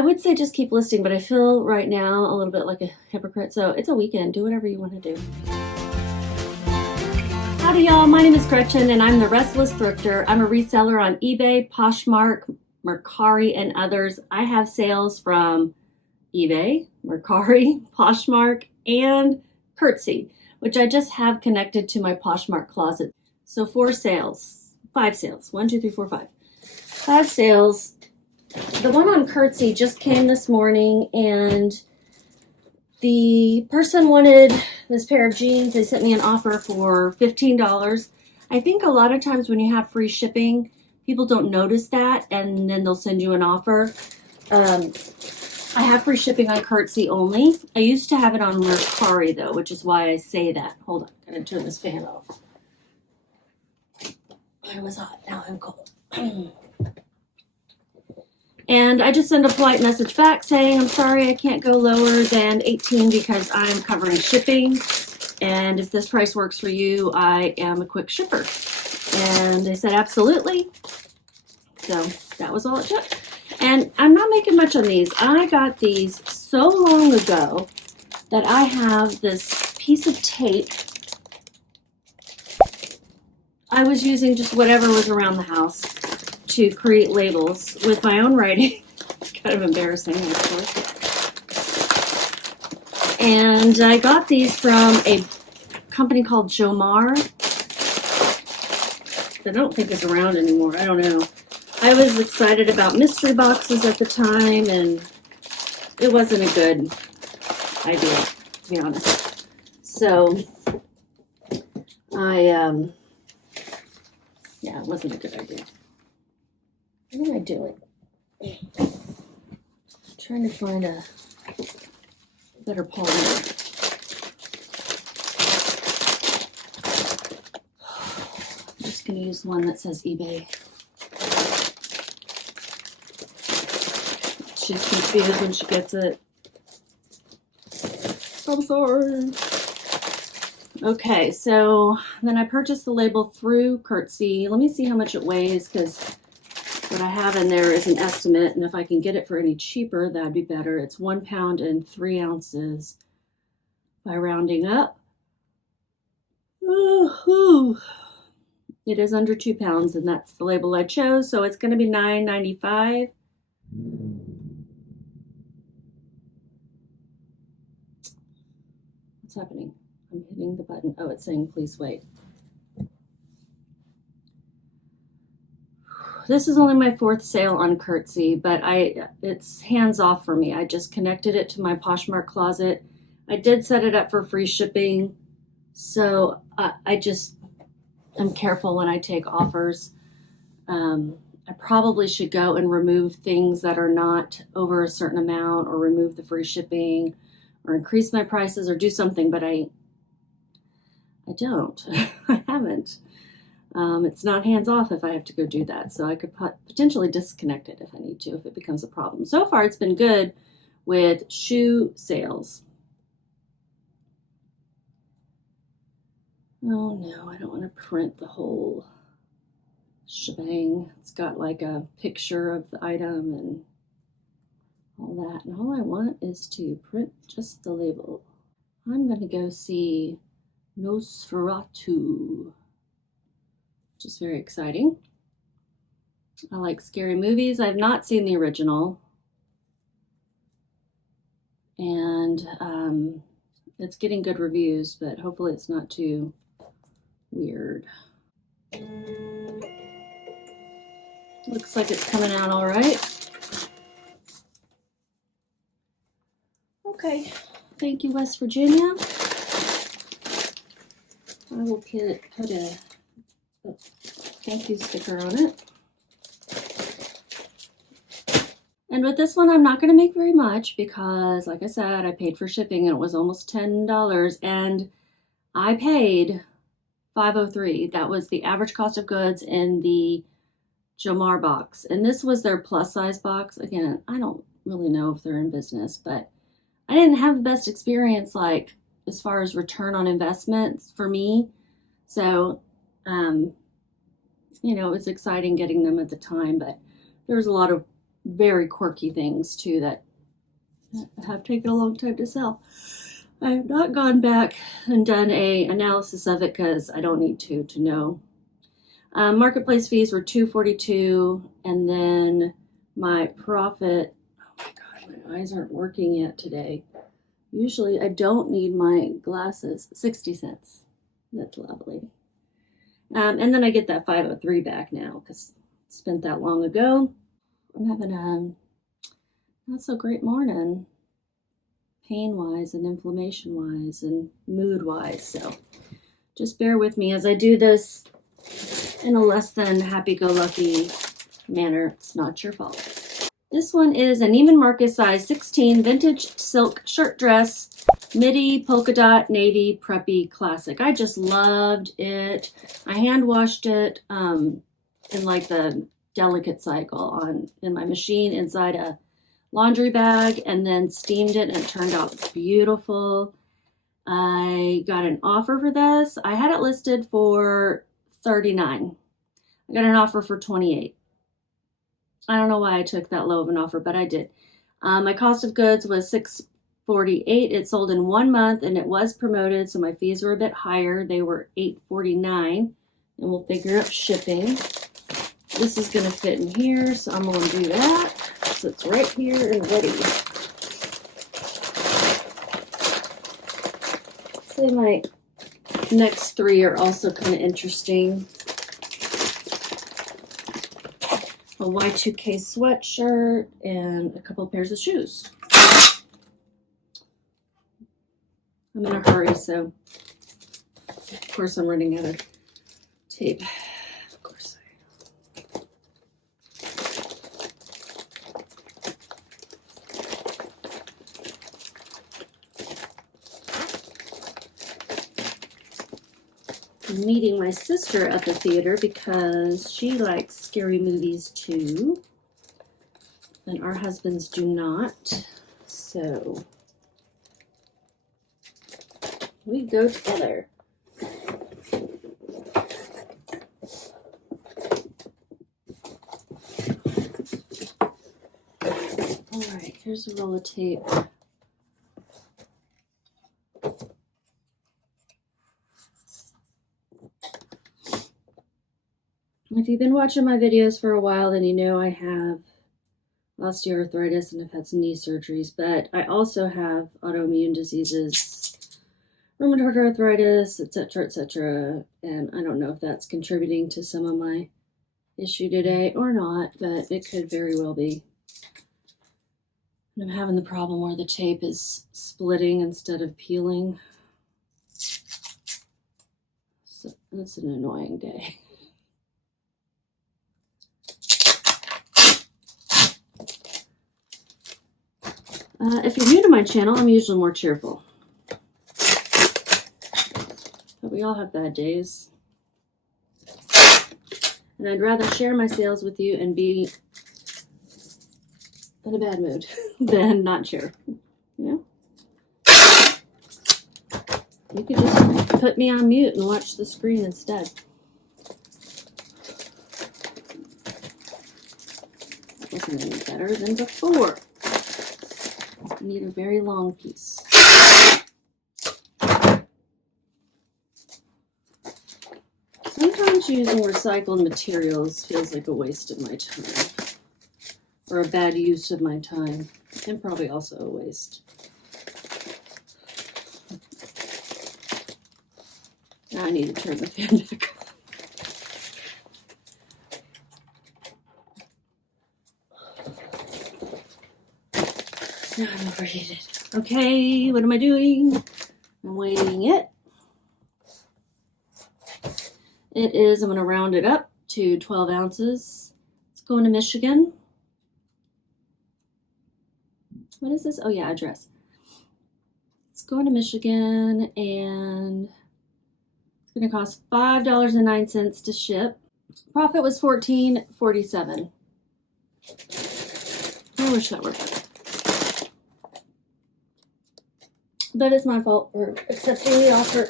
I would say just keep listing, but I feel right now a little bit like a hypocrite. So it's a weekend. Do whatever you want to do. Howdy, y'all. My name is Gretchen, and I'm the Restless Thrifter. I'm a reseller on eBay, Poshmark, Mercari, and others. I have sales from eBay, Mercari, Poshmark, and Curtsy, which I just have connected to my Poshmark closet. So 5 sales. 1, 2, 3, 4, 5. 5 sales. The one on Curtsy just came this morning, and the person wanted this pair of jeans. They sent me an offer for $15. I think a lot of times when you have free shipping, people don't notice that, and then they'll send you an offer. I have free shipping on Curtsy only. I used to have it on Mercari, though, which is why I say that. Hold on, I'm going to turn this fan off. I was hot, now I'm cold. And I just send a polite message back saying, I'm sorry, I can't go lower than 18 because I'm covering shipping. And if this price works for you, I am a quick shipper. And they said, absolutely. So that was all it took. And I'm not making much on these. I got these so long ago that I have this piece of tape. I was using just whatever was around the house to create labels with my own writing. It's kind of embarrassing, of course. And I got these from a company called Jomar. I don't think it's around anymore. I don't know. I was excited about mystery boxes at the time, and it wasn't a good idea, to be honest. So yeah, it wasn't a good idea. What am I doing? I'm trying to find a better polymer. I'm just going to use one that says eBay. She's confused when she gets it. I'm sorry. Okay, so then I purchased the label through Curtsy. Let me see how much it weighs, because what I have in there is an estimate, and if I can get it for any cheaper, that'd be better. It's 1 pound and 3 ounces by rounding up. It is under 2 pounds, and that's the label I chose, so it's going to be $9.95. What's happening? I'm hitting the button. Oh, it's saying please wait. This is only my 4th sale on Curtsy, but it's hands off for me. I just connected it to my Poshmark closet. I did set it up for free shipping, so I'm careful when I take offers. I probably should go and remove things that are not over a certain amount, or remove the free shipping, or increase my prices, or do something, but I don't. I haven't. It's not hands off if I have to go do that. So I could potentially disconnect it if I need to, if it becomes a problem. So far, it's been good with shoe sales. Oh no, I don't want to print the whole shebang. It's got like a picture of the item and all that. And all I want is to print just the label. I'm going to go see Nosferatu, which is very exciting. I like scary movies. I've not seen the original. And it's getting good reviews, but hopefully it's not too weird. Looks like it's coming out all right. Okay, thank you, West Virginia. I will put a thank you sticker on it. And with this one, I'm not going to make very much because, like I said, I paid for shipping and it was almost $10, and I paid $5.03. That was the average cost of goods in the Jomar box. And this was their plus size box. Again, I don't really know if they're in business, but I didn't have the best experience, like as far as return on investments for me. So, you know, it was exciting getting them at the time, but there was a lot of very quirky things too that have taken a long time to sell. I have not gone back and done a analysis of it because I don't need to know. Marketplace fees were $2.42, and then my profit, oh my God, my eyes aren't working yet today. Usually I don't need my glasses, 60 cents. That's lovely. And then I get that 503 back now because I spent that long ago. I'm having a not so great morning, pain-wise and inflammation-wise and mood-wise. So just bear with me as I do this in a less than happy-go-lucky manner. It's not your fault. This one is a Neiman Marcus size 16 vintage silk shirt dress, midi, polka dot, navy, preppy, classic. I just loved it. I hand washed it in like the delicate cycle in my machine inside a laundry bag, and then steamed it, and it turned out beautiful. I got an offer for this. I had it listed for $39. I got an offer for $28. I don't know why I took that low of an offer, but I did. My cost of goods was $6.48. It sold in 1 month, and it was promoted, so my fees were a bit higher. They were $8.49, and we'll figure out shipping. This is going to fit in here, so I'm going to do that. So it's right here and ready. So my next three are also kind of interesting. A Y2K sweatshirt and a couple of pairs of shoes. I'm in a hurry, so of course I'm running out of tape. Of course I'm meeting my sister at the theater because she likes scary movies too, and our husbands do not, so we go together. All right, here's a roll of tape. If you've been watching my videos for a while, then you know I have osteoarthritis and I've had some knee surgeries, but I also have autoimmune diseases, rheumatoid arthritis, etc., and I don't know if that's contributing to some of my issue today or not, but it could very well be. And I'm having the problem where the tape is splitting instead of peeling. So that's an annoying day. If you're new to my channel, I'm usually more cheerful. But we all have bad days. And I'd rather share my sales with you and be in a bad mood than not share. You know? You could just put me on mute and watch the screen instead. That wasn't any better than before. I need a very long piece. Sometimes using recycled materials feels like a waste of my time, or a bad use of my time, and probably also a waste. Now I need to turn the fan back on. Now I'm overheated. Okay, what am I doing? I'm weighing it. It is, I'm going to round it up to 12 ounces. It's going to Michigan. What is this? Oh yeah, address. It's going to Michigan, and it's going to cost $5.09 to ship. Profit was $14.47. I wish that were better. But it's my fault for accepting the offer.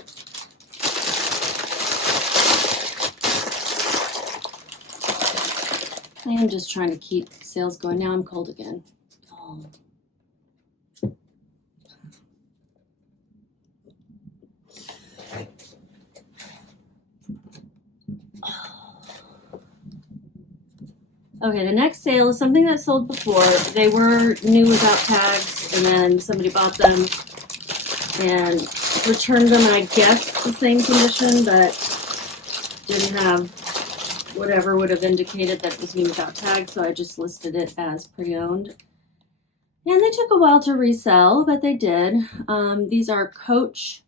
I am just trying to keep sales going. Now I'm cold again. Oh. Okay, the next sale is something that sold before. They were new without tags, and then somebody bought them and returned them, and I guess the same condition, but didn't have whatever would have indicated that it was new without tags, so I just listed it as pre-owned. And they took a while to resell, but they did. These are Coach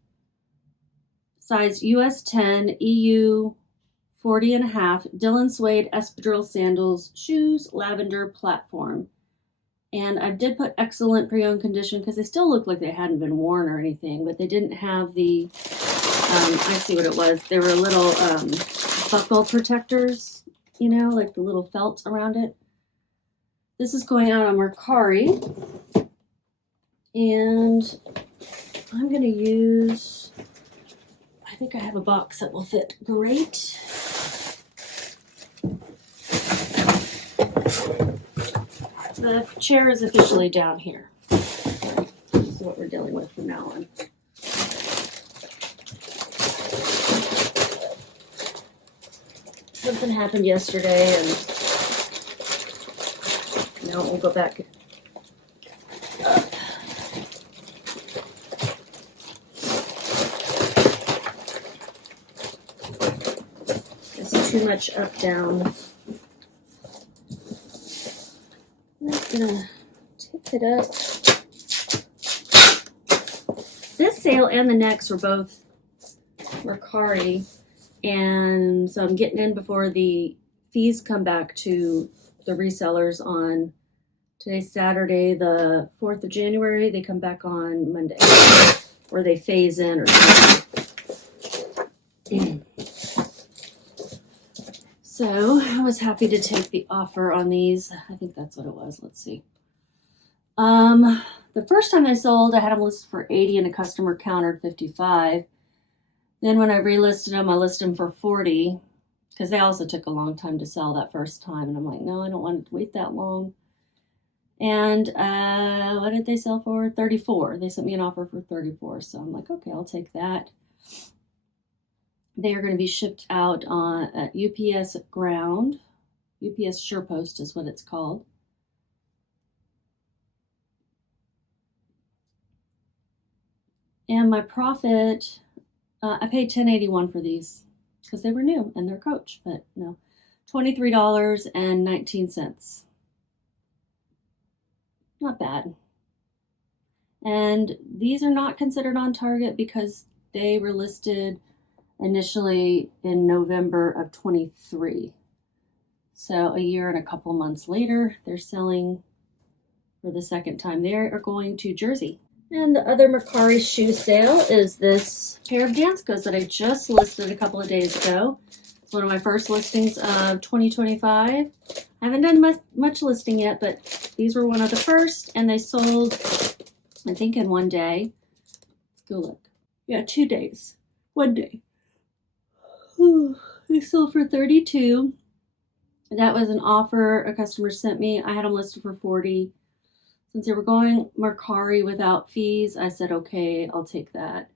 size US 10, EU 40.5, Dylan Suede espadrille sandals, shoes, lavender platform. And I did put excellent pre-owned condition because they still look like they hadn't been worn or anything, but they didn't have the, I see what it was. They were little buckle protectors, you know, like the little felt around it. This is going out on Mercari. And I'm going to use, I think I have a box that will fit great. The chair is officially down here. This is what we're dealing with from now on. Something happened yesterday, and now we'll go back up. It's too much up, down. I'm gonna tip it up. This sale and the next were both Mercari, and so I'm getting in before the fees come back to the resellers on today's Saturday, the 4th of January. They come back on Monday, or they phase in or something. So I was happy to take the offer on these. I think that's what it was. Let's see. The first time I sold, I had them listed for 80 and a customer countered 55. Then when I relisted them, I listed them for 40 because they also took a long time to sell that first time. And I'm like, no, I don't want to wait that long. And what did they sell for? 34. They sent me an offer for 34. So I'm like, okay, I'll take that. They are going to be shipped out on at UPS Ground. UPS SurePost is what it's called. And my profit, I paid $10.81 for these because they were new and they're Coach, but no, $23.19. Not bad. And these are not considered on target because they were listed initially in November of 23. So a year and a couple months later, they're selling for the second time. They are going to Jersey. And the other Mercari shoe sale is this pair of dance coats that I just listed a couple of days ago. It's one of my first listings of 2025. I haven't done much listing yet, but these were one of the first, and they sold, I think, in one day. Let's go look. Yeah, 2 days. 1 day. They sold for 32. That was an offer a customer sent me. I had them listed for 40. Since they were going Mercari without fees, I said, okay, I'll take that.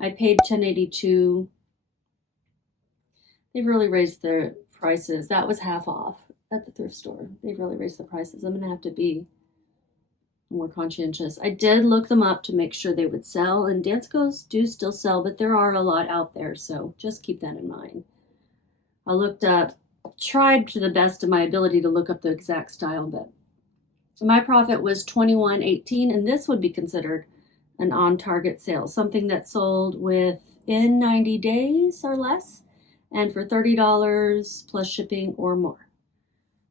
I paid $10.82. They've really raised their prices. That was half off at the thrift store. They've really raised the prices. I'm going to have to be more conscientious. I did look them up to make sure they would sell, and dance coats do still sell, but there are a lot out there, so just keep that in mind. I looked up, tried to the best of my ability to look up the exact style, but my profit was $21.18, and this would be considered an on-target sale, something that sold within 90 days or less, and for $30 plus shipping or more.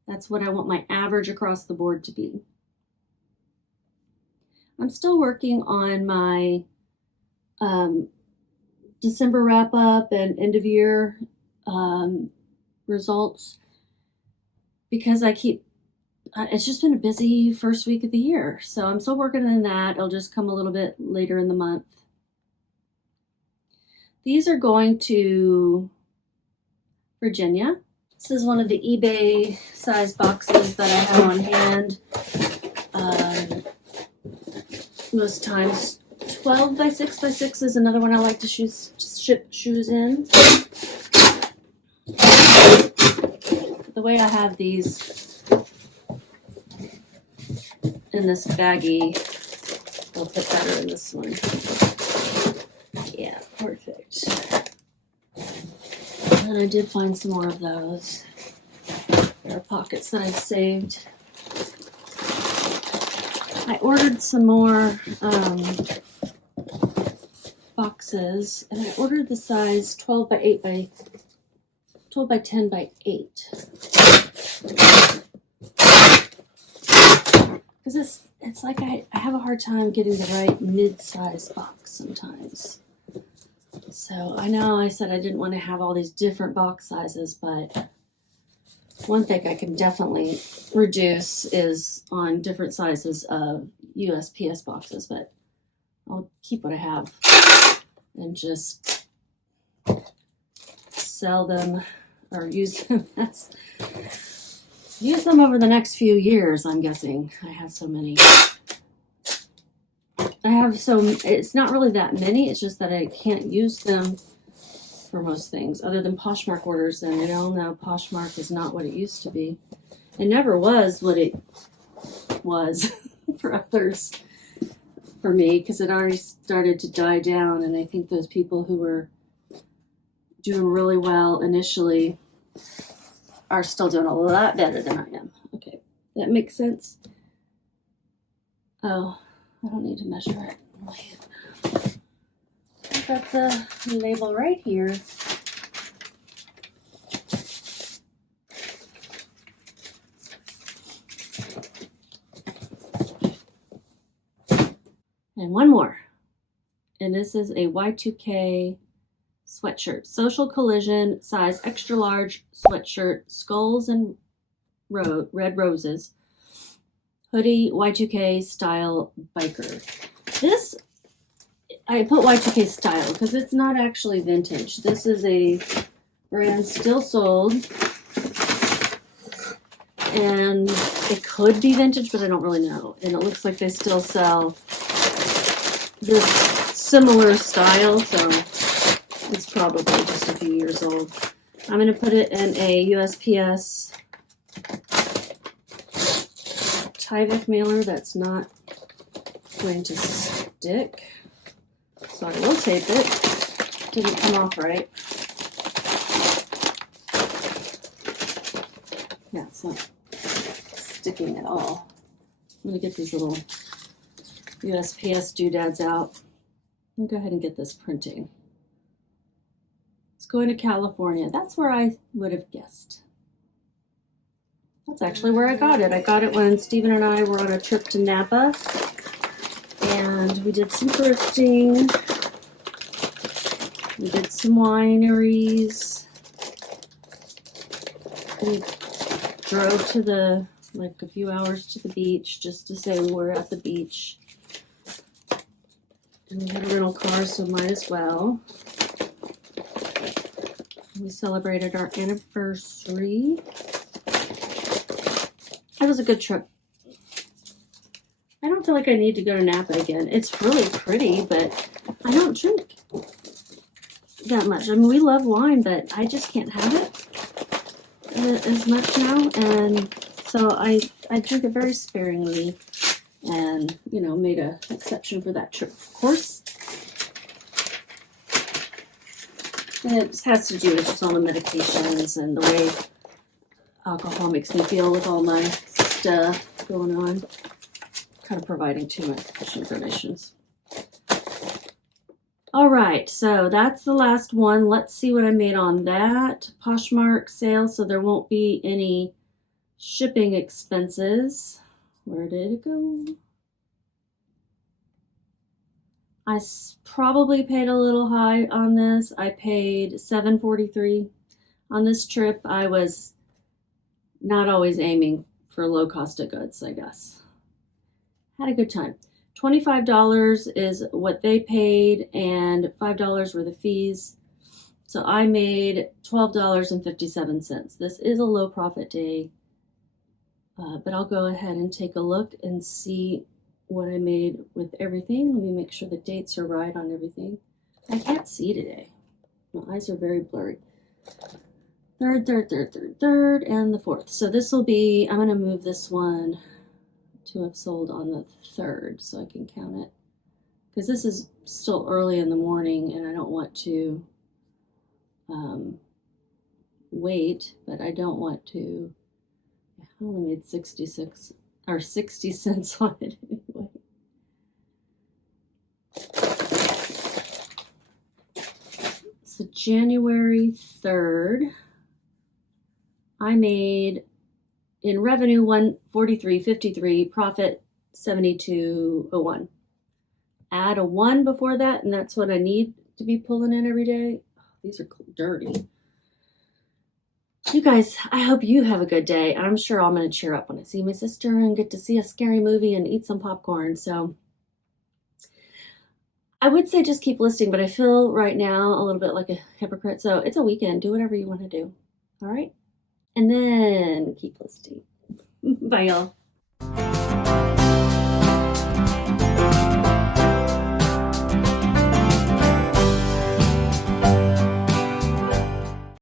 That's what I want my average across the board to be. I'm still working on my December wrap-up and end-of-year results because I keep, it's just been a busy first week of the year. So I'm still working on that. It'll just come a little bit later in the month. These are going to Virginia. This is one of the eBay size boxes that I have on hand. Most times 12 by 6 by 6 is another one I like to ship shoes in. The way I have these in this baggie, I'll fit better in this one. Yeah, perfect. And I did find some more of those. There are pockets that I saved. I ordered some more boxes, and I ordered the size 12 by 8 by 12 by 10 by 8. Because it's like I have a hard time getting the right mid-size box sometimes. So I know I said I didn't want to have all these different box sizes, but one thing I can definitely reduce is on different sizes of USPS boxes, but I'll keep what I have and just sell them or use them use them over the next few years, I'm guessing. I have so many. It's not really that many, it's just that I can't use them for most things other than Poshmark orders, and we all know Poshmark is not what it used to be. It never was what it was for others. For me, because it already started to die down, and I think those people who were doing really well initially are still doing a lot better than I am. Okay, that makes sense. Oh, I don't need to measure it. I've got the label right here. And one more. And this is a Y2K sweatshirt. Social Collision, size extra large sweatshirt, skulls and red roses. Hoodie, Y2K style biker. This, I put Y2K style because it's not actually vintage. This is a brand still sold. And it could be vintage, but I don't really know. And it looks like they still sell this similar style, so it's probably just a few years old. I'm going to put it in a USPS Tyvek mailer that's not going to stick, so I will tape it. Didn't come off right. Yeah, it's not sticking at all. I'm going to get these little USPS doodads out. I'll go ahead and get this printing. It's going to California. That's where I would have guessed. That's actually where I got it. I got it when Stephen and I were on a trip to Napa, and we did some thrifting. We did some wineries. We drove to a few hours to the beach just to say we're at the beach. And we had a rental car, so might as well. We celebrated our anniversary. It was a good trip. I don't feel like I need to go to Napa again. It's really pretty, but I don't drink that much. I mean, we love wine, but I just can't have it as much now. And so I drink it very sparingly. And, you know, made an exception for that trip, of course. And it has to do with just all the medications and the way alcohol makes me feel with all my stuff going on. Kind of providing too much information. All right, so that's the last one. Let's see what I made on that. Poshmark sale, so there won't be any shipping expenses. Where did it go? I probably paid a little high on this. I paid $7.43 on this trip. I was not always aiming for low cost of goods, I guess. Had a good time. $25 is what they paid and $5 were the fees. So I made $12.57. This is a low profit day, but I'll go ahead and take a look and see what I made with everything. Let me make sure the dates are right on everything. I can't see today. My eyes are very blurry. Third, and the 4th. So this will be, I'm going to move this one to have sold on the 3rd so I can count it. Because this is still early in the morning and I don't want to wait, but I don't want to, I only made 66 or 60 cents on it anyway. So January 3rd, I made in revenue 143.53, profit 72.01. Add a 1 before that, and that's what I need to be pulling in every day. Oh, these are dirty. You guys, I hope you have a good day. I'm sure I'm going to cheer up when I see my sister and get to see a scary movie and eat some popcorn. So I would say just keep listing, but I feel right now a little bit like a hypocrite. So it's a weekend. Do whatever you want to do. All right? And then keep listing. Bye, y'all.